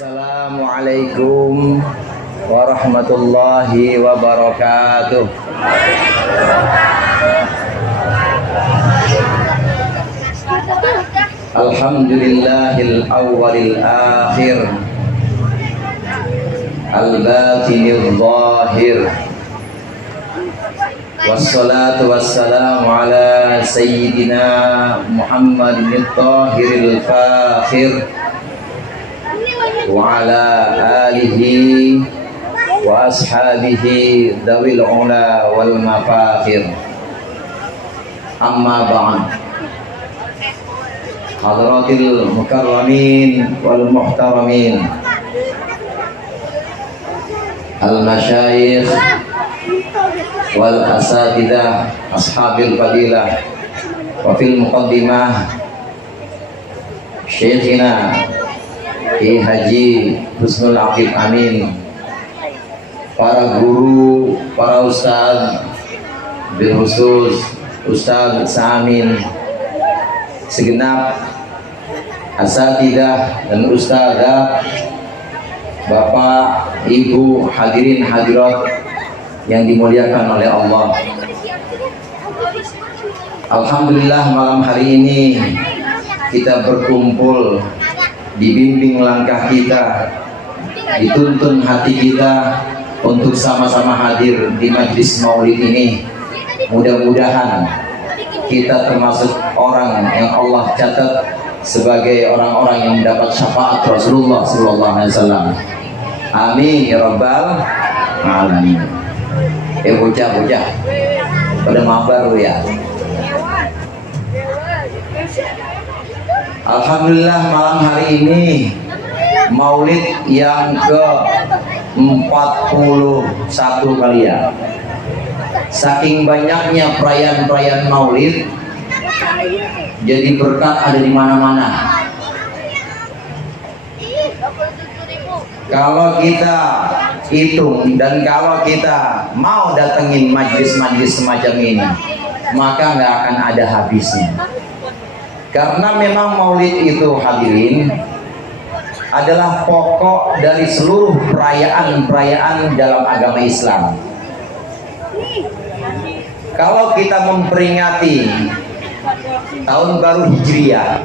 Assalamualaikum warahmatullahi wabarakatuh. Alhamdulillahil awwalil akhir, al-batinil zahir, wassalatu wassalamu ala sayyidina Muhammadin at-tahiril fakhir wa ala alihi wa ashabihi dhawil ula wal mafakhir. Amma ba'd. Hadratil mukarramin wal muhtaramin, al masyayikh wal asatidah ashabil fadilah, wa fil muqaddimah syekhina Ki Haji Husnul Aqib Amin, para guru, para ustaz, bil khusus Ustaz Samin, segenap asatidah dan ustazah, Bapak, Ibu, hadirin hadirat yang dimuliakan oleh Allah. Alhamdulillah, malam hari ini kita berkumpul, dibimbing langkah kita, dituntun hati kita untuk sama-sama hadir di majlis maulid ini. Mudah-mudahan kita termasuk orang yang Allah catat sebagai orang-orang yang mendapat syafaat Rasulullah sallallahu alaihi wasallam. Amin ya rabbal alamin. Bocah-bocah pada mabar ya. Alhamdulillah, malam hari ini maulid yang ke-41 kali ya. Saking banyaknya perayaan-perayaan maulid, jadi berkat ada di mana-mana. Kalau kita hitung dan kalau kita mau datengin majlis-majlis semacam ini, maka nggak akan ada habisnya. Karena memang maulid itu, hadirin, adalah pokok dari seluruh perayaan-perayaan dalam agama Islam. Kalau kita memperingati tahun baru Hijriah,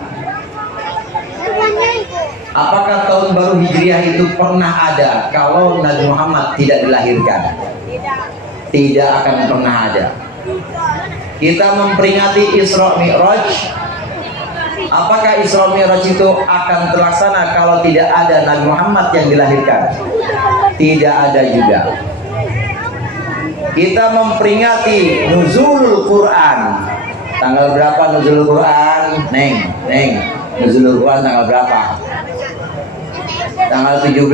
apakah tahun baru Hijriah itu pernah ada kalau Nabi Muhammad tidak dilahirkan? Tidak akan pernah ada. Kita memperingati Isra Mi'raj, apakah Isra Mi'raj itu akan terlaksana kalau tidak ada Nabi Muhammad yang dilahirkan? Tidak ada juga. Kita memperingati Nuzulul Quran. Tanggal berapa Nuzulul Quran? Neng, Nuzulul Quran tanggal berapa? Tanggal 17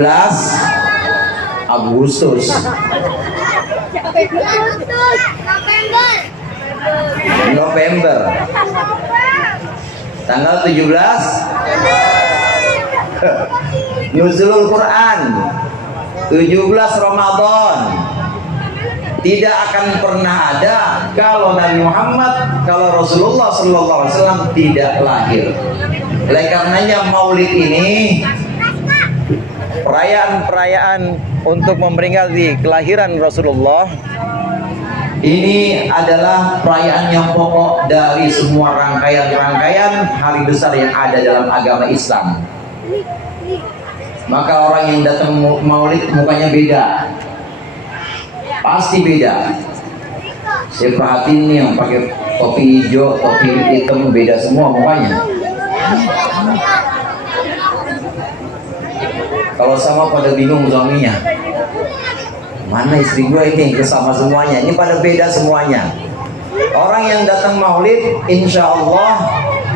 Agustus. November. Tanggal 17 Nuzulul Quran, 17 Ramadan. Tidak akan pernah ada kalau Nabi Muhammad, kalau Rasulullah sallallahu alaihi wasallam tidak lahir. Oleh karenanya maulid ini, perayaan-perayaan untuk memperingati kelahiran Rasulullah, ini adalah perayaan yang pokok dari semua rangkaian-rangkaian hari besar yang ada dalam agama Islam. Maka orang yang datang maulid mukanya beda, pasti beda. Saya perhatiin nih yang pakai topi hijau, topi hitam, beda semua mukanya. Kalau sama pada bingung suaminya, mana istri gue ini, kesama semuanya. Ini pada beda semuanya. Orang yang datang maulid, insya Allah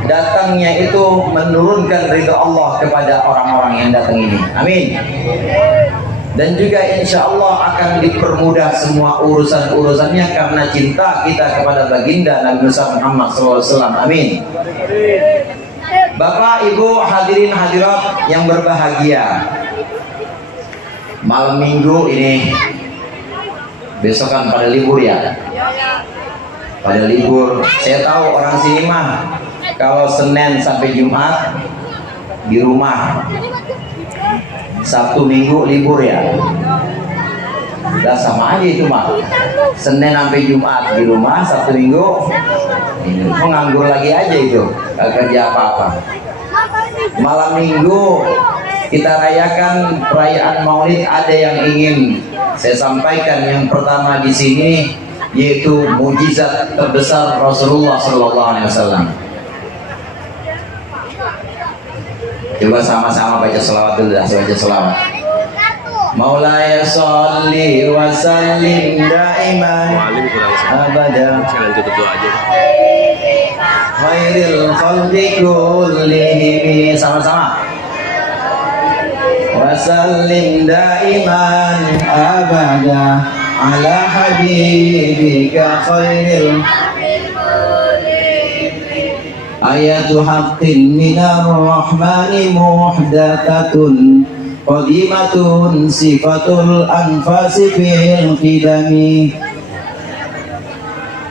datangnya itu menurunkan ridha Allah kepada orang-orang yang datang ini. Amin. Dan juga insya Allah akan dipermudah semua urusan-urusannya karena cinta kita kepada baginda Nabi Muhammad SAW. Amin. Bapak, Ibu, hadirin hadirat yang berbahagia, malam minggu ini, besok kan pada libur ya. Pada libur. Saya tahu orang sini mah kalau Senin sampai Jumat di rumah. Sabtu Minggu libur ya. Lah sama aja itu mah. Senin sampai Jumat di rumah, Sabtu Minggu ini menganggur lagi aja itu, gak kerja apa-apa. Malam Minggu kita rayakan perayaan Maulid. Ada yang ingin saya sampaikan. Yang pertama di sini yaitu mujizat terbesar Rasulullah Sallallahu Alaihi Wasallam. Coba sama-sama baca selawat dulu, saya baca selawat. Maulaya sholli wa sallim daiman abada khairil khalqi kullihim. Sama-sama. Wa sallim daiman abada ala habibika khairil ayatu haqqin minar rahmani muhdathatun qadimatun sifatul anfasi fil qidami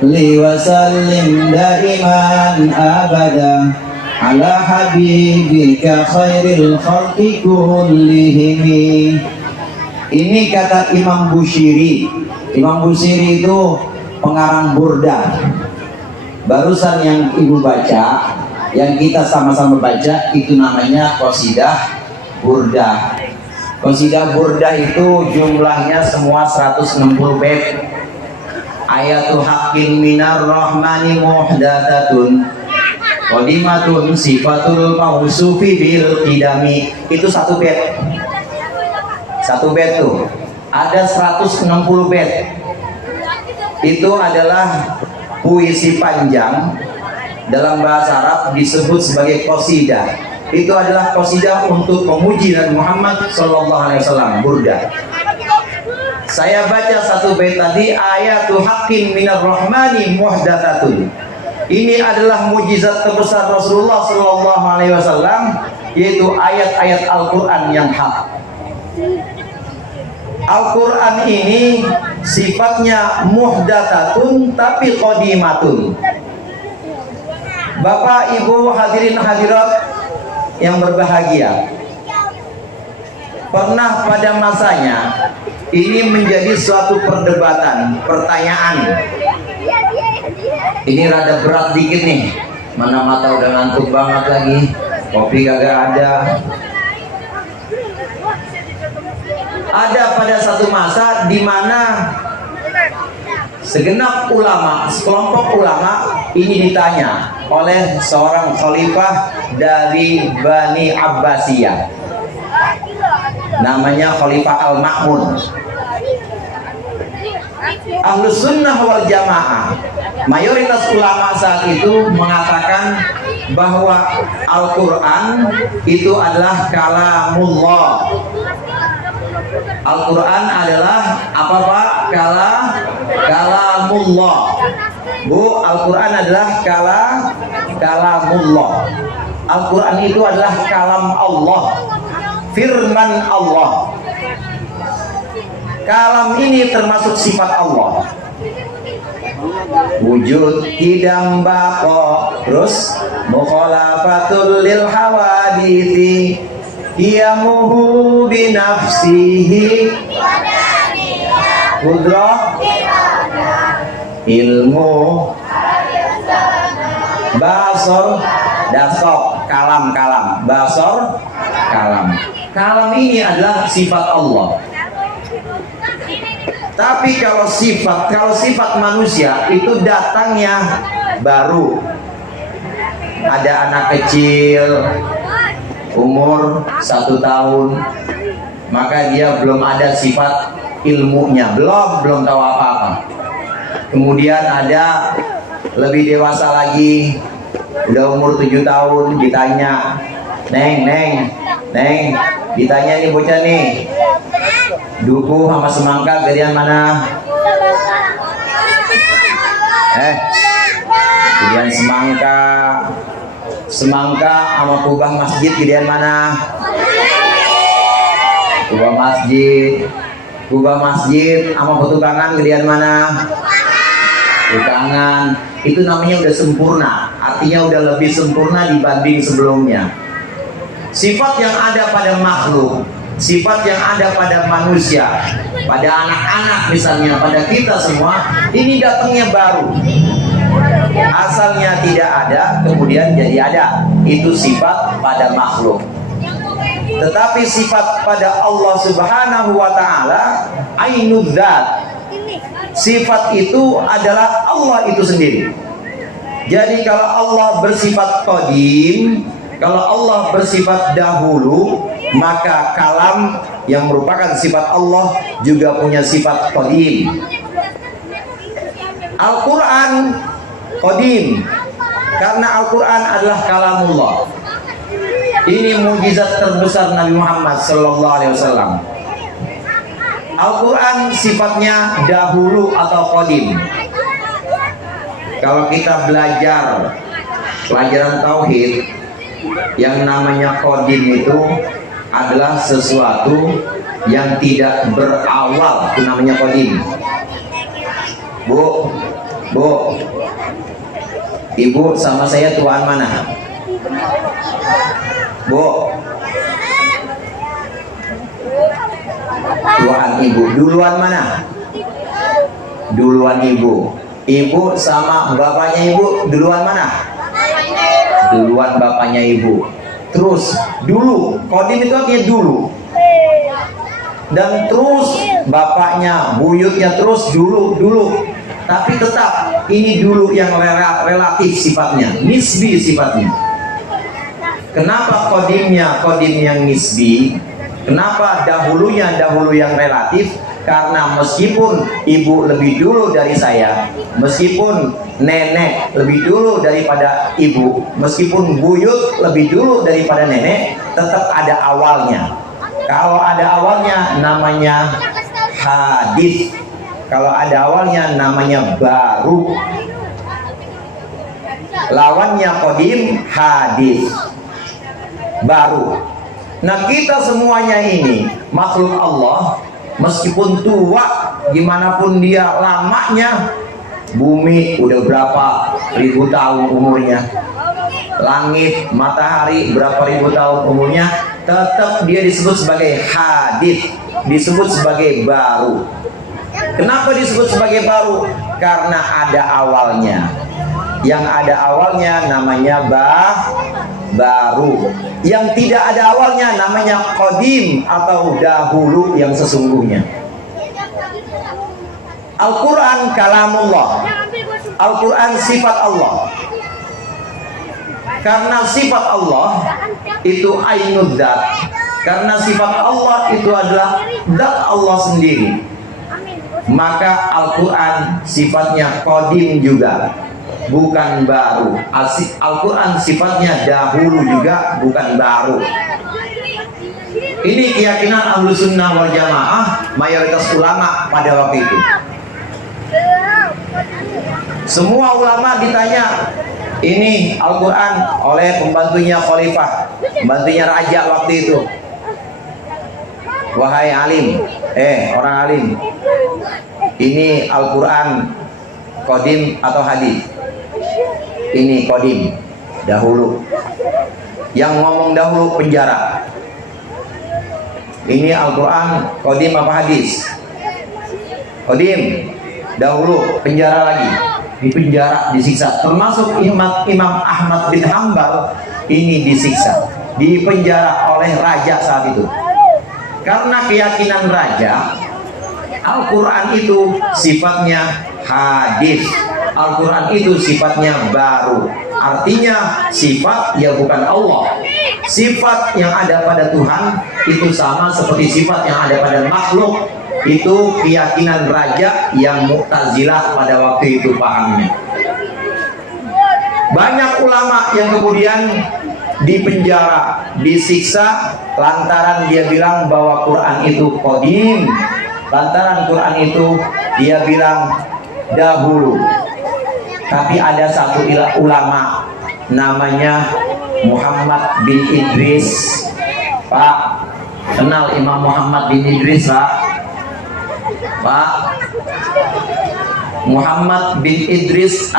li wasallim daiman abada ala habibika khairil khalqi kullihim. Ini kata Imam Bushiri. Imam Bushiri itu pengarang burdah. Barusan yang ibu baca, yang kita sama-sama baca, itu namanya qasidah burdah. Qasidah burdah itu jumlahnya semua 160 bait. Ayatul haqqin minar rahmani muhdathatun qadimatun sifatul mausufi bil qidami. Itu satu bait. Satu bait tuh ada 160 bait. Itu adalah puisi panjang, dalam bahasa Arab disebut sebagai qasidah. Itu adalah qasidah untuk memuji Nabi Muhammad Sallallahu Alaihi Wasallam, burdah. Saya baca satu bait tadi, ayatul haqqin minar rahmani muhdathatun. Ini adalah mujizat terbesar Rasulullah Sallallahu Alaihi Wasallam, yaitu ayat-ayat Al-Quran yang hak. Al-Quran ini sifatnya muhdathatun tapi qadimatun. Bapak, Ibu, hadirin hadirat yang berbahagia, pernah pada masanya ini menjadi suatu perdebatan, pertanyaan. Ini rada berat dikit nih. Mana mata udah ngantuk banget lagi, kopi kagak ada. Ada pada satu masa di mana segenap ulama, sekelompok ulama ini ditanya oleh seorang khalifah dari Bani Abbasiyah, namanya Khalifah Al-Ma'mun. Ahlus Sunnah wal Jamaah, mayoritas ulama saat itu mengatakan bahwa Al-Quran itu adalah kalamullah. Al-Quran adalah apa Pak? Kalamullah. Bu, Al-Quran adalah kalamullah. Al-Quran itu adalah kalam Allah, firman Allah. Kalam ini termasuk sifat Allah. Wujud tidak bako, terus mukhalafatul lil hawadithi, qiyamuhu binafsihi, kudrah, ilmu, basor, dasok, kalam, basor, kalam. Kalam ini adalah sifat Allah. Tapi kalau sifat manusia itu datangnya baru. Ada anak kecil umur 1 tahun, maka dia belum ada sifat ilmunya, belum tahu apa-apa. Kemudian ada lebih dewasa lagi, udah umur 7 tahun, ditanya, Neng, ditanya nih bocah nih, duku sama semangka gedean mana? Gedean semangka sama kubah masjid gedean mana? Kubah masjid sama petukangan gedean mana? Petukangan. Itu namanya udah sempurna, artinya udah lebih sempurna dibanding sebelumnya. Sifat yang ada pada makhluk sifat yang ada pada manusia, pada anak-anak misalnya, pada kita semua, ini datangnya baru. Asalnya tidak ada, kemudian jadi ada. Itu sifat pada makhluk. Tetapi sifat pada Allah Subhanahu wa taala, ainud dzat. Sifat itu adalah Allah itu sendiri. Jadi kalau Allah bersifat qadim, kalau Allah bersifat dahulu, maka kalam yang merupakan sifat Allah juga punya sifat qadim. Al-Quran qadim karena Al-Quran adalah kalamullah. Ini mukjizat terbesar Nabi Muhammad sallallahu alaihi wasallam. Al-Quran sifatnya dahulu atau qadim. Kalau kita belajar pelajaran tauhid, yang namanya qadim itu adalah sesuatu yang tidak berawal, itu namanya qadim. Bu, ibu sama saya tuan mana? Bu, tuan ibu, duluan mana? Duluan ibu. Ibu sama bapaknya ibu duluan mana? Duluan bapaknya ibu. Terus dulu, qadim itu artinya dulu. Dan terus bapaknya, buyutnya terus dulu. Tapi tetap ini dulu yang relatif sifatnya, nisbi sifatnya. Kenapa qadimnya qadim yang nisbi? Kenapa dahulunya dahulu yang relatif? Karena meskipun ibu lebih dulu dari saya, meskipun nenek lebih dulu daripada ibu, meskipun buyut lebih dulu daripada nenek, tetap ada awalnya. Kalau ada awalnya namanya hadis. Kalau ada awalnya namanya baru. Lawannya qadim, hadis, baru. Nah, kita semuanya ini makhluk Allah, meskipun tua, gimana pun dia lamanya, bumi udah berapa ribu tahun umurnya, langit, matahari berapa ribu tahun umurnya, tetap dia disebut sebagai hadis, disebut sebagai baru. Kenapa disebut sebagai baru? Karena ada awalnya. Yang ada awalnya namanya baru. Yang tidak ada awalnya namanya qadim atau dahulu yang sesungguhnya. Al-Quran kalamullah. Al-Quran sifat Allah. Karena sifat Allah itu ainud dzat. Karena sifat Allah itu adalah zat Allah sendiri. Maka Al-Quran sifatnya qadim juga, bukan baru. Al-Quran sifatnya dahulu juga, bukan baru. Ini keyakinan Ahlus Sunnah wal Jamaah, mayoritas ulama pada waktu itu. Semua ulama ditanya, ini Al-Quran oleh pembantunya khalifah, pembantunya raja waktu itu. Wahai alim, orang alim, ini Al-Quran qadim atau hadis? Ini qadim, dahulu. Yang ngomong dahulu penjara. Ini Al-Quran qadim apa hadis? Qadim, dahulu, penjara lagi. Di penjara, disiksa. Termasuk Imam Ahmad bin Hanbal ini disiksa, di penjara oleh raja saat itu. Karena keyakinan raja, Al-Quran itu sifatnya hadis, Al-Quran itu sifatnya baru. Artinya sifat yang bukan Allah. Sifat yang ada pada Tuhan itu sama seperti sifat yang ada pada makhluk. Itu keyakinan raja yang Mu'tazilah pada waktu itu pahamnya. Banyak ulama yang kemudian dipenjara, disiksa lantaran dia bilang bahwa Quran itu qadim, lantaran Quran itu dia bilang dahulu. Tapi ada satu ulama namanya Muhammad bin Idris. Pak, kenal Imam Muhammad bin Idris, Pak? Muhammad bin Idris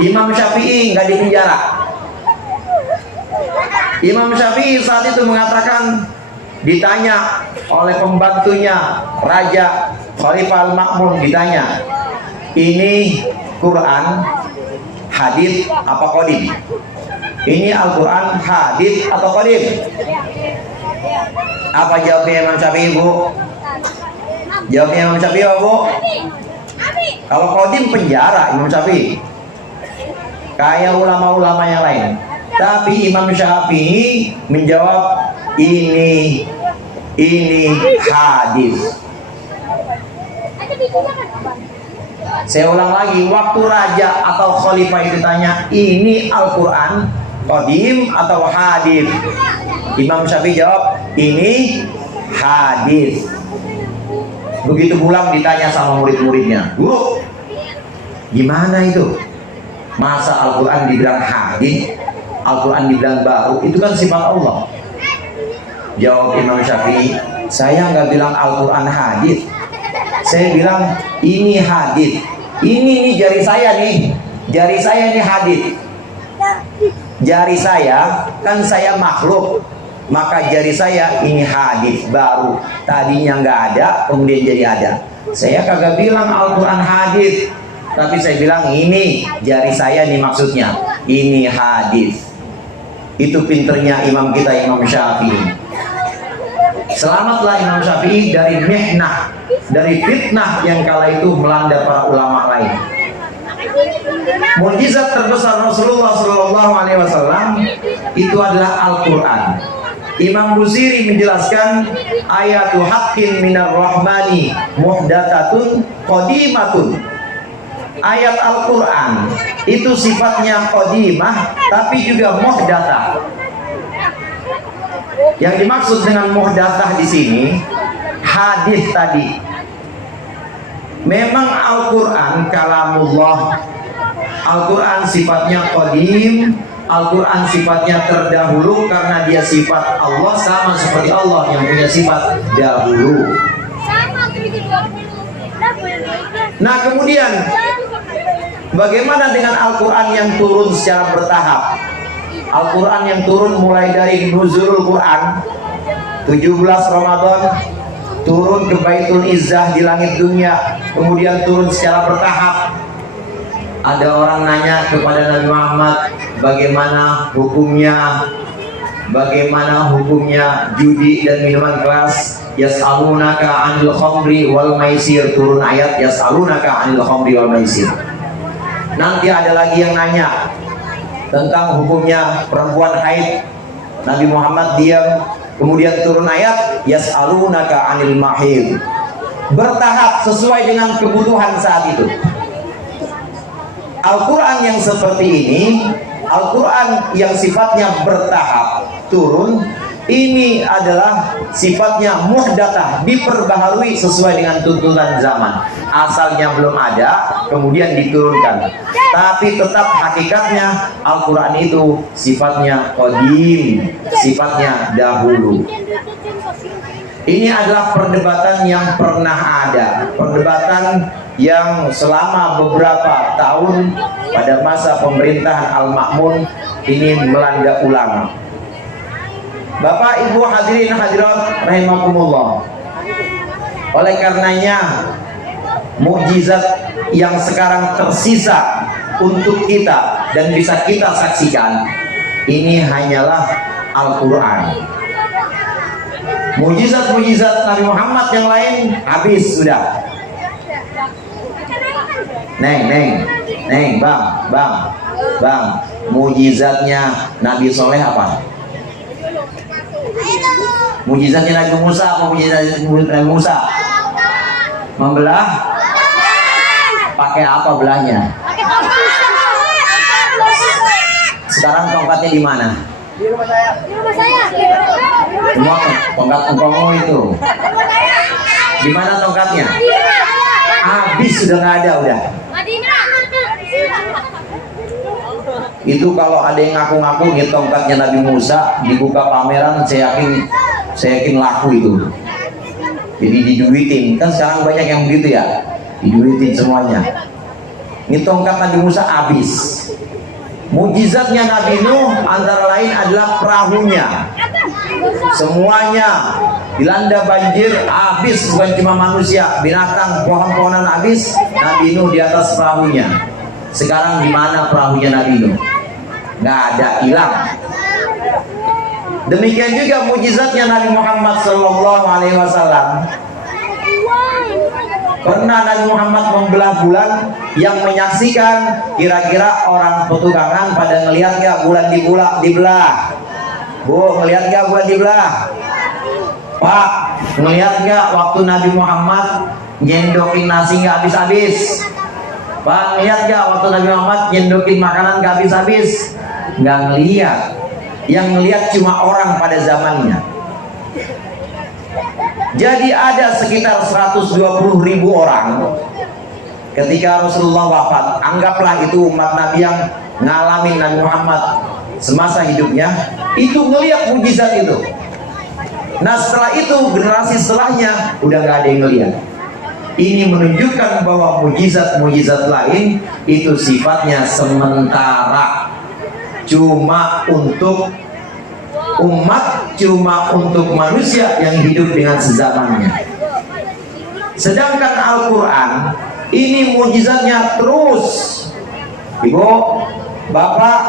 Imam Syafi'i nggak dipenjara. Imam Syafi'i saat itu mengatakan, ditanya oleh pembantunya Raja Khalifah Al-Ma'mun, ditanya, ini Quran hadis apa qadim? Ini Al-Quran hadis atau qadim? Apa jawabnya Imam Syafi'i, Bu? Jawabnya Imam Syafi'i apa, Bu? Kalau qadim penjara Imam Syafi'i, kayak ulama-ulama yang lain. Tapi Imam Syafi'i menjawab, ini hadis. Saya ulang lagi, waktu raja atau khalifah itu tanya, ini Al-Quran qadim atau hadis? Imam Syafi'i jawab, ini hadis. Begitu pulang ditanya sama murid-muridnya, guru, gimana itu? Masa Al-Quran dibilang hadis, Al-Quran dibilang baru? Itu kan sifat Allah. Jawab Imam Syafi'i, saya nggak bilang Al-Quran hadis, saya bilang ini hadis. Ini jari saya nih, jari saya ini hadis. Jari saya kan saya makhluk, maka jari saya ini hadis baru. Tadinya nggak ada, kemudian jadi ada. Saya kagak bilang Al-Quran hadis, tapi saya bilang ini jari saya nih, maksudnya ini hadis. Itu pinternya imam kita, Imam Syafi'i. Selamatlah Imam Syafi'i dari mihnah, dari fitnah yang kala itu melanda para ulama lain. Mukjizat terbesar Rasulullah SAW itu adalah Al-Quran. Imam Busiri menjelaskan, ayatu haqqin minar rahmani muhdatsatun qadimatun. Ayat Al-Quran itu sifatnya qadimah, tapi juga muhdatsah. Yang dimaksud dengan muhdatsah di sini hadis tadi. Memang Al-Quran kalamullah, Al-Quran sifatnya qadim, Al-Quran sifatnya terdahulu karena dia sifat Allah, sama seperti Allah yang punya sifat dahulu. Nah, kemudian bagaimana dengan Al-Quran yang turun secara bertahap? Al-Quran yang turun mulai dari nuzulul Quran 17 Ramadan, turun ke Baitul Izzah di langit dunia, kemudian turun secara bertahap. Ada orang nanya kepada Nabi Muhammad, bagaimana hukumnya judi dan minuman keras. Yas'alunaka 'anil khamri wal maisir, turun ayat yas'alunaka 'anil khamri wal maisir. Nanti ada lagi yang nanya tentang hukumnya perempuan haid. Nabi Muhammad diam, kemudian turun ayat yas'alunaka 'anil mahid. Bertahap sesuai dengan kebutuhan saat itu. Al-Quran yang seperti ini, Al-Quran yang sifatnya bertahap turun, ini adalah sifatnya muhdatsah, diperbaharui sesuai dengan tuntutan zaman. Asalnya belum ada, kemudian diturunkan. Tapi tetap hakikatnya Al-Quran itu sifatnya qadim, sifatnya dahulu. Ini adalah perdebatan yang pernah ada, perdebatan yang selama beberapa tahun pada masa pemerintahan Al-Ma'mun ini melanda ulama. Bapak Ibu hadirin hadirat rahimakumullah. Oleh karenanya mukjizat yang sekarang tersisa untuk kita dan bisa kita saksikan ini hanyalah Al-Quran. Mukjizat-mukjizat Nabi Muhammad yang lain habis sudah. Bang, mukjizatnya Nabi Soleh apa? Mukjizatnya Nabi Musa apa mukjizat Nabi Musa? Membelah? Pakai apa belahnya? Sekarang tongkatnya di mana? Di rumah saya. Di rumah saya. Semua tongkat engkongmu itu. Di mana tongkatnya? Habis sudah nggak ada udah. Itu kalau ada yang ngaku-ngaku nih tongkatnya Nabi Musa dibuka pameran, saya yakin laku itu. Jadi diduitin, kan sekarang banyak yang begitu ya, diduitin semuanya. Ini tongkat Nabi Musa habis. Mujizatnya Nabi Nuh antara lain adalah perahunya. Semuanya dilanda banjir, habis. Bukan cuma manusia, binatang, pohon-pohonan habis. Nabi Nuh di atas perahunya. Sekarang di mana perahunya Nabi Nuh? Nggak ada, hilang. Demikian juga mujizatnya Nabi Muhammad SAW. Pernah Nabi Muhammad membelah bulan, yang menyaksikan kira-kira orang petugangan pada ngelihat nggak bulan dibelah? Bu, ngelihat nggak bulan dibelah? Pak, ngelihat nggak waktu Nabi Muhammad nyendokin nasi nggak habis-habis? Pak, ngelihat nggak waktu Nabi Muhammad nyendokin makanan nggak habis-habis? Nggak ngelihat. Yang ngelihat cuma orang pada zamannya. Jadi ada sekitar 120.000 orang ketika Rasulullah wafat. Anggaplah itu umat Nabi yang ngalamin Nabi Muhammad semasa hidupnya, itu ngelihat mujizat itu. Nah setelah itu generasi setelahnya udah nggak ada yang ngelihat. Ini menunjukkan bahwa mujizat-mujizat lain itu sifatnya sementara, cuma untuk umat, cuma untuk manusia yang hidup dengan sezamannya. Sedangkan Al-Quran ini mujizatnya terus. Ibu, bapak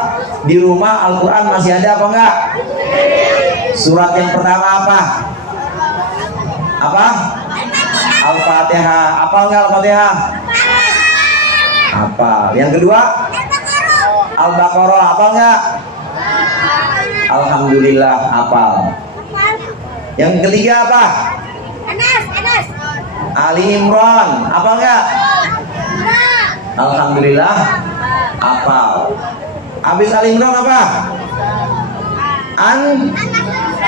di rumah Al-Quran masih ada apa enggak? Surat yang pertama apa? Apa? Al-Fatihah. Apa enggak Al-Fatihah? Apa? Yang kedua? Al-Baqarah. Apa enggak? Alhamdulillah, hafal. Yang ketiga apa? Anas. Ali Imran. Apa enggak? Alhamdulillah, hafal. Habis Ali Imran apa?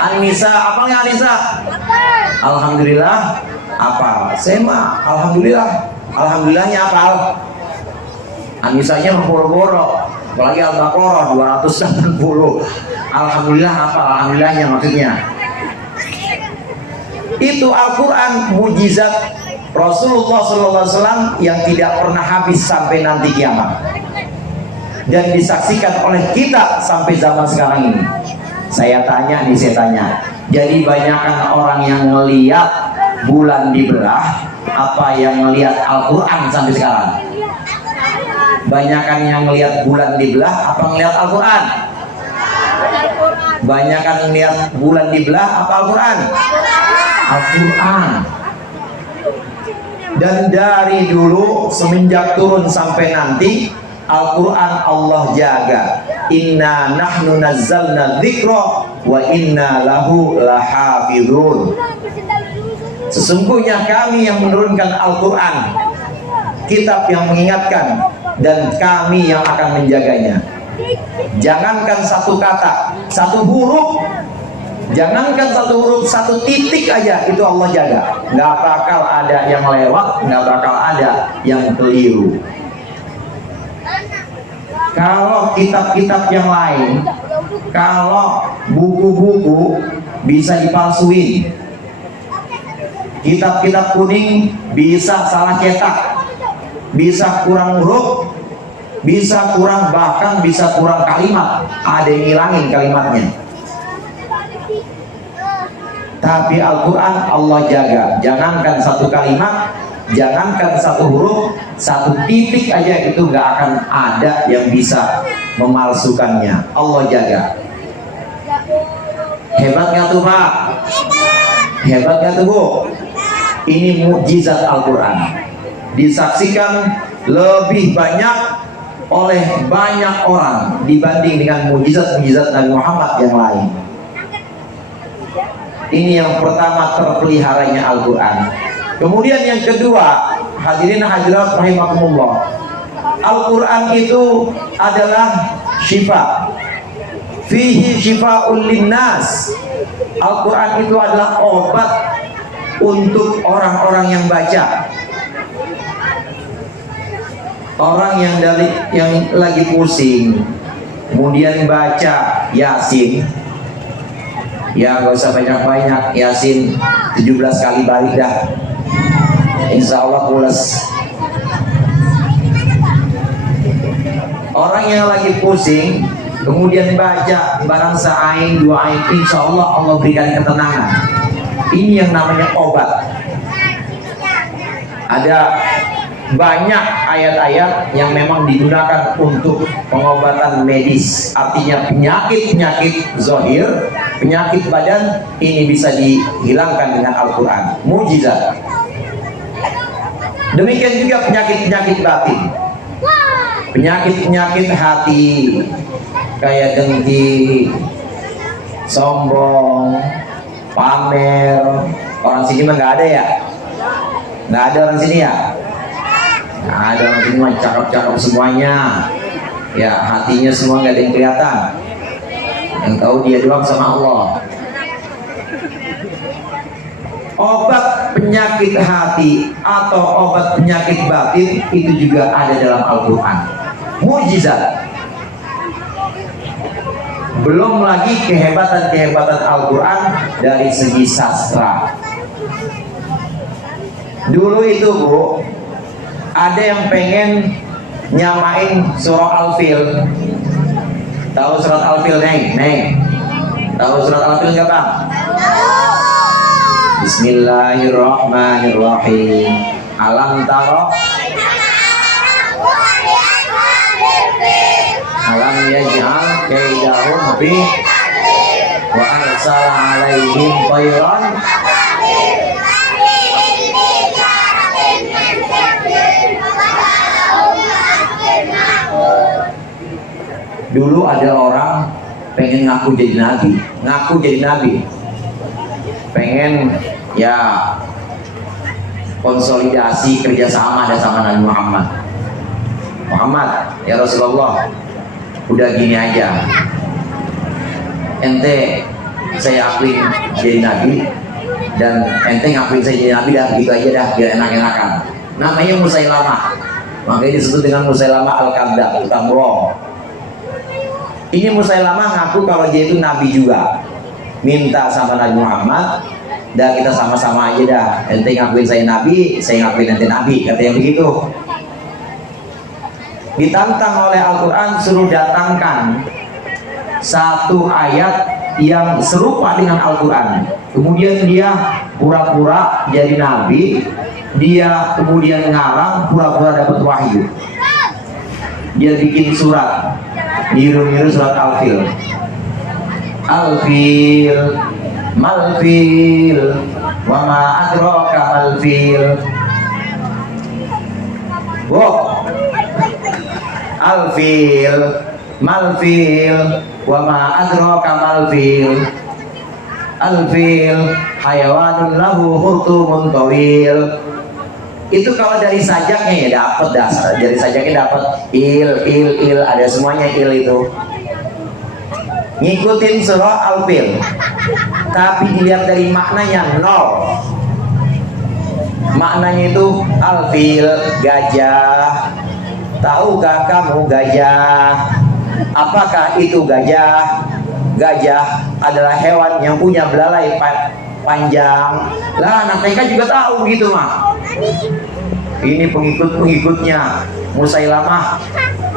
An-Nisa. Apa enggak An-Nisa? Alhamdulillah, hafal. Sema, alhamdulillah. Alhamdulillahnya hafal. An-Nisanya berboro-boro. Apalagi Al-Baqarah 280. Alhamdulillah apa? Alhamdulillahnya maksudnya. Itu Al-Quran mujizat Rasulullah SAW yang tidak pernah habis sampai nanti kiamat, dan disaksikan oleh kita sampai zaman sekarang ini. Saya tanya, jadi banyakkan orang yang ngelihat bulan dibelah apa yang ngelihat Al-Quran sampai sekarang? Banyakan yang ngelihat bulan dibelah apa ngelihat Al-Quran? Banyakan ngelihat bulan dibelah apa Al-Quran? Al-Quran. Dan dari dulu semenjak turun sampai nanti Al-Quran Allah jaga. Inna nahnu nazzalna dzikra wa inna lahu lahafizun. Sesungguhnya kami yang menurunkan Al-Quran, kitab yang mengingatkan, dan kami yang akan menjaganya. Jangankan satu kata, satu huruf, jangankan satu huruf, satu titik aja itu Allah jaga. Nggak bakal ada yang lewat, nggak bakal ada yang keliru. Kalau kitab-kitab yang lain, kalau buku-buku bisa dipalsuin, kitab-kitab kuning bisa salah cetak, bisa kurang huruf, bisa kurang, bahkan bisa kurang kalimat, ada yang ngilangin kalimatnya. Tapi Al-Quran Allah jaga. Jangankan satu kalimat, jangankan satu huruf, satu titik aja itu gak akan ada yang bisa memalsukannya. Allah jaga. Hebat gak tuh Pak? Hebat gak tuh Bu? Ini mukjizat Al-Quran, disaksikan lebih banyak oleh banyak orang dibanding dengan mukjizat-mukjizat Nabi Muhammad yang lain. Ini yang pertama, terpeliharanya Al-Quran. Kemudian yang kedua, hadirin hadirat rahimakumullah, Al-Quran itu adalah syifa. Fihi syifa'ul linnas. Al-Quran itu adalah obat untuk orang-orang yang baca. Orang yang lagi pusing, kemudian baca Yasin, ya gak usah banyak-banyak, Yasin 17 kali balik dah, insya Allah pulas. Orang yang lagi pusing kemudian baca barang seain dua ain, insya Allah Allah berikan ketenangan. Ini yang namanya obat. Ada banyak ayat-ayat yang memang digunakan untuk pengobatan medis. Artinya penyakit-penyakit zahir, penyakit badan ini bisa dihilangkan dengan Al-Quran. Mujizat. Demikian juga penyakit-penyakit batin, penyakit-penyakit hati kayak dengki, sombong, pamer. Orang sini mah nggak ada ya? Nggak ada orang sini ya? Nggak ada orang sini mah cakep-cakep semuanya. Ya hatinya semua nggak ada yang kelihatan. Yang tahu dia doang sama Allah. Obat penyakit hati atau obat penyakit batin itu juga ada dalam Al-Quran. Mujizat. Belum lagi kehebatan-kehebatan Al-Quran dari segi sastra. Dulu itu Bu, ada yang pengen nyamain surah Al-Fil. Tahu surat Al-Fil, Neng? Tahu surat Al-Fil nggak Bang? Bismillahirrahmanirrahim. Alam taro, alam yaj'al kaidahum fi wa arsala alaihim tayran. Dulu ada orang pengen ngaku jadi nabi, pengen ya konsolidasi kerjasama ada sama Nabi Muhammad. Ya Rasulullah, udah gini aja, ente saya akuin jadi nabi dan ente ngakuin saya jadi nabi, dah gitu aja dah biar enak-enakan. Namanya Musailamah, makanya disebut dengan Musailamah Al-Kadzdzab, tukang bohong. Ini Musailamah ngaku kalau dia itu nabi juga, minta sama Nabi Muhammad, dah kita sama-sama aja dah, ente ngakuin saya nabi, saya ngakuin ente nabi, katanya begitu. Ditantang oleh Al-Quran, suruh datangkan satu ayat yang serupa dengan Al-Quran. Kemudian dia pura-pura jadi nabi, dia kemudian ngarang pura-pura dapat wahyu. Dia bikin surat, niru-niru surat Al-Fil. Al-Fil, Mal-Fil, wa ma adraka mal-fil. Al-Fil, Mal-Fil, wa ma adraka mal-fil. Al-Fil hayawanun lahu khurtumun tawil. Itu kalau dari sajaknya ya dapat dasar, dari sajaknya dapat il, ada semuanya il itu. Ngikutin surah Al-Fil, tapi dilihat dari maknanya nol. Maknanya itu Al-Fil, gajah. Tahukah kamu gajah? Apakah itu gajah? Gajah adalah hewan yang punya belalai panjang. Lah anak TK juga tahu gitu mah. Ini pengikut-pengikutnya Musailamah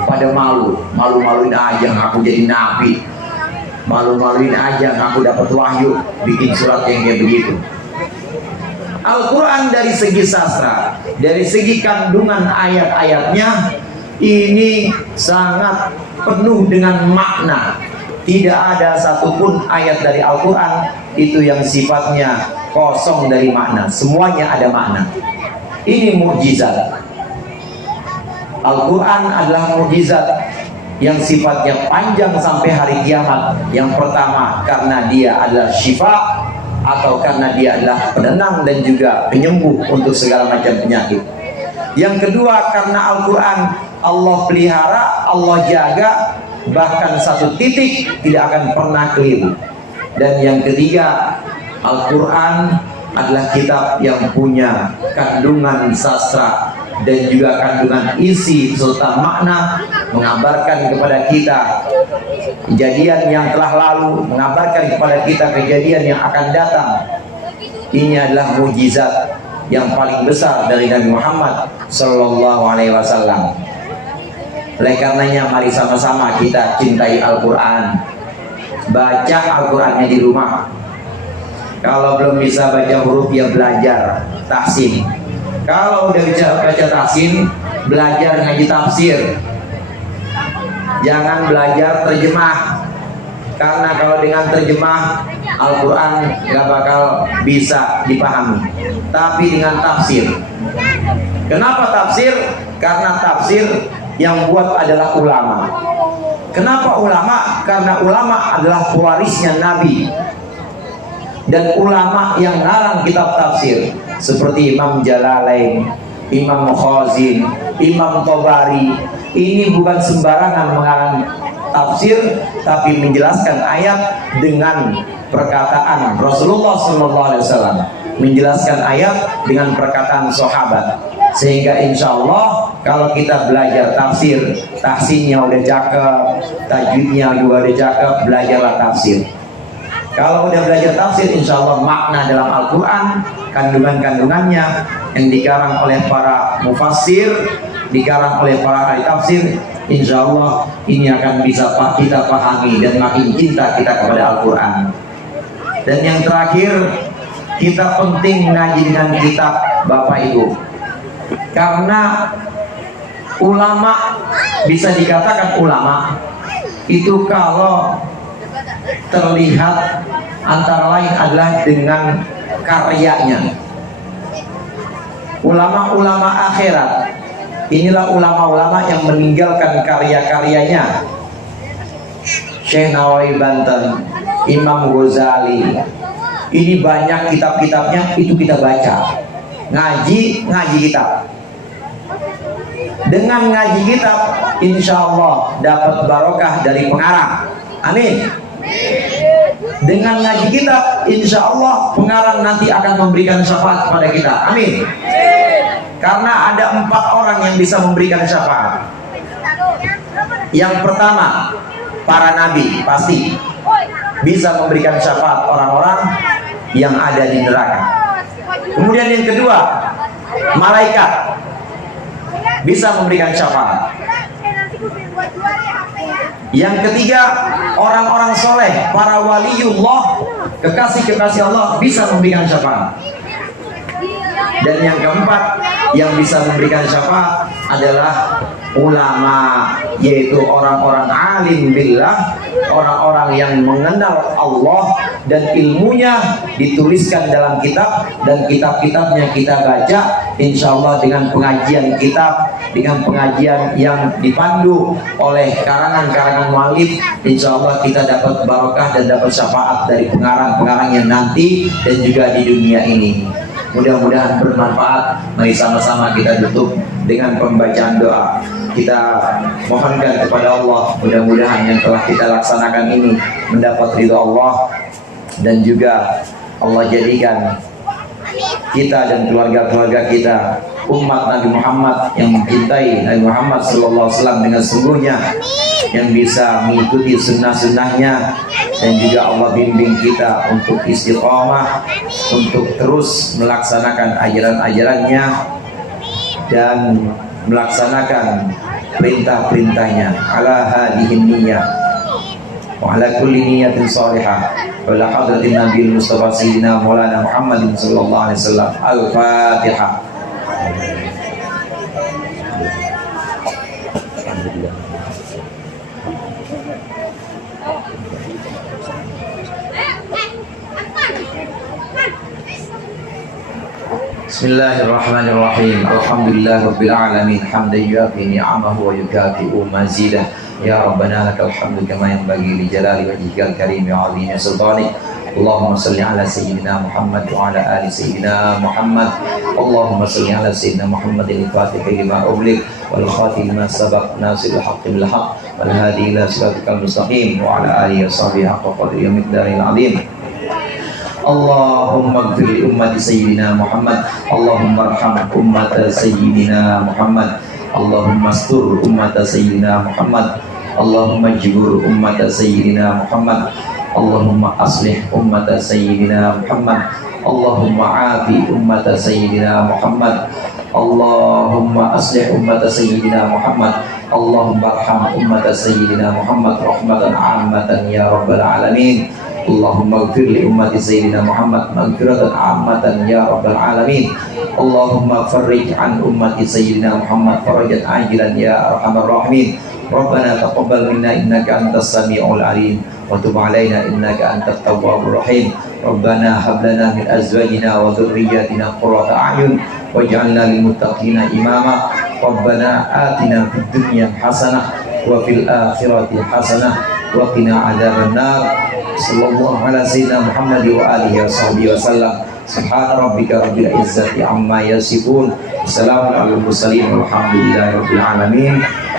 pada malu-maluin aja ngaku jadi nabi, malu-maluin aja ngaku dapat wahyu, bikin surat yang kayak begitu. Al-Quran dari segi sastra, dari segi kandungan ayat-ayatnya ini sangat penuh dengan makna. Tidak ada satupun ayat dari Al-Quran itu yang sifatnya kosong dari makna. Semuanya ada makna. Ini mukjizat. Al-Quran adalah mukjizat yang sifatnya panjang sampai hari kiamat. Yang pertama karena dia adalah syifa, atau karena dia adalah penenang dan juga penyembuh untuk segala macam penyakit. Yang kedua karena Al-Quran Allah pelihara, Allah jaga, bahkan satu titik tidak akan pernah keliru. Dan yang ketiga, Al-Quran adalah kitab yang punya kandungan sastra dan juga kandungan isi serta makna, mengabarkan kepada kita kejadian yang telah lalu, mengabarkan kepada kita kejadian yang akan datang. Ini adalah mukjizat yang paling besar dari Nabi Muhammad Sallallahu Alaihi Wasallam. Oleh karenanya mari sama-sama kita cintai Al-Quran, baca Al-Qurannya di rumah. Kalau belum bisa baca huruf ya belajar tahsin. Kalau udah bisa baca tahsin, belajar ngaji tafsir. Jangan belajar terjemah, karena kalau dengan terjemah Al-Quran gak bakal bisa dipahami. Tapi dengan tafsir. Kenapa tafsir? Karena tafsir yang buat adalah ulama. Kenapa ulama? Karena ulama adalah pewarisnya Nabi. Dan ulama yang ngarang kitab tafsir seperti Imam Jalalain, Imam Khazin, Imam Tobari, ini bukan sembarangan mengarang tafsir, tapi menjelaskan ayat dengan perkataan Rasulullah SAW, menjelaskan ayat dengan perkataan sahabat. Sehingga insya Allah kalau kita belajar tafsir, tahsinnya udah cakep, tajwidnya juga udah cakep, belajarlah tafsir. Kalau udah belajar tafsir, insya Allah makna dalam Al-Quran, kandungan-kandungannya yang dikarang oleh para mufassir, dikarang oleh para ahli tafsir, insya Allah ini akan bisa kita pahami dan makin cinta kita kepada Al-Quran. Dan yang terakhir, kita penting ngaji dengan kitab Bapak Ibu. Karena ulama, bisa dikatakan ulama itu kalau terlihat antara lain adalah dengan karyanya. Ulama-ulama akhirat, inilah ulama-ulama yang meninggalkan karya-karyanya. Syekh Nawawi Banten, Imam Ghazali, ini banyak kitab-kitabnya, itu kita baca. Ngaji kitab. Dengan ngaji kitab, insya Allah dapat barokah dari pengarang. Amin. Dengan ngaji kitab, insya Allah pengarang nanti akan memberikan syafaat kepada kita. Amin. Karena ada 4 orang yang bisa memberikan syafaat. Yang pertama, para nabi pasti bisa memberikan syafaat orang-orang yang ada di neraka. Kemudian yang kedua, malaikat bisa memberikan syafaat. Yang ketiga, orang-orang soleh, para waliullah, kekasih-kekasih Allah bisa memberikan syafaat. Dan yang keempat, yang bisa memberikan syafaat adalah ulama, yaitu orang-orang alim billah, orang-orang yang mengenal Allah dan ilmunya dituliskan dalam kitab, dan kitab-kitabnya kita baca. Insya Allah dengan pengajian kitab, dengan pengajian yang dipandu oleh karangan-karangan walid, insya Allah kita dapat barokah dan dapat syafaat dari pengarang-pengarang yang nanti dan juga di dunia ini. Mudah-mudahan bermanfaat. Mari sama-sama kita tutup dengan pembacaan doa. Kita mohonkan kepada Allah, mudah-mudahan yang telah kita laksanakan ini mendapat ridha Allah, dan juga Allah jadikan kita dan keluarga-keluarga kita umat Nabi Muhammad yang mencintai Nabi Muhammad SAW dengan sungguhnya, yang bisa mengikuti sunnah-sunnahnya, dan juga Allah bimbing kita untuk istiqamah, untuk terus melaksanakan ajaran-ajarannya dan melaksanakan perintah-perintahnya ala hadihin niyyah wa ala kulli niyatin salihah wa ala hadratin nabiyil mustafa sayyidina maulana Muhammadin sallallahu alaihi wasallam. Al-Fatihah. Bismillahirrahmanirrahim. Alhamdulillahirabbil alamin, hamdan yuafi ni'amahu wa yukafi'u mazidah. Ya Rabbana lakal hamdu kama yanbaghi li jalali wajhikal karim wa 'azimi sultanik. Allahumma salli ala sayyidina Muhammad wa ala ali sayyidina Muhammad. Allahumma salli ala sayyidina Muhammadil fatihi lima ughliq wal khatimi lima sabaq nasiril haqqi bil haqq wal hadi ila siratikal mustaqim wa ala alihi wa sahbihi haqqa qadri wa miqdaril 'azim. Allahumma ighfir li ummati sayyidina Muhammad. Allahumma arham ummata sayyidina Muhammad. Allahumma astur ummata sayyidina Muhammad. Allahumma jibur ummata sayyidina Muhammad. Allahumma aslih ummata sayyidina Muhammad. Allahumma afi ummata sayyidina Muhammad. Allahumma aslih ummata sayyidina Muhammad. Allahumma arham ummat sayyidina Muhammad rahmatan 'ammatan ya rabbal alamin. Allahumma ighfir li ummati sayyidina Muhammad maghfiratan 'ammatan ya rabbal alamin. Allahumma farrij an ummati sayyidina Muhammad farajan ajilan ya arhamar rahimin. Rabbana taqabbal minna innaka antas samiul alim wa tub alaina innaka antat tawwabur rahim. Rabbana hab lana min azwajina wa dhurriyyatina qurrata a'yun waj'alna lil muttaqina imama. Rabbana atina fid dunya hasanah wa fil akhirati hasanah wa qina adzabannar. Sallallahu ala sayyidina Muhammad wa alihi wa sahbihi wa sallam. Subhana rabbika rabbil izzati amma yasifun. Assalamu alal mursalin walhamdulillahi rabbil alamin.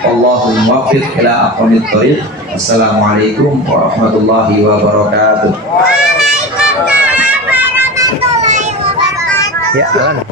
Allahumma muwaffiq ila aqwamit thoriq. Assalamualaikum warahmatullahi wabarakatuh. Waalaikumsalam warahmatullahi wabarakatuh. Ya, mana?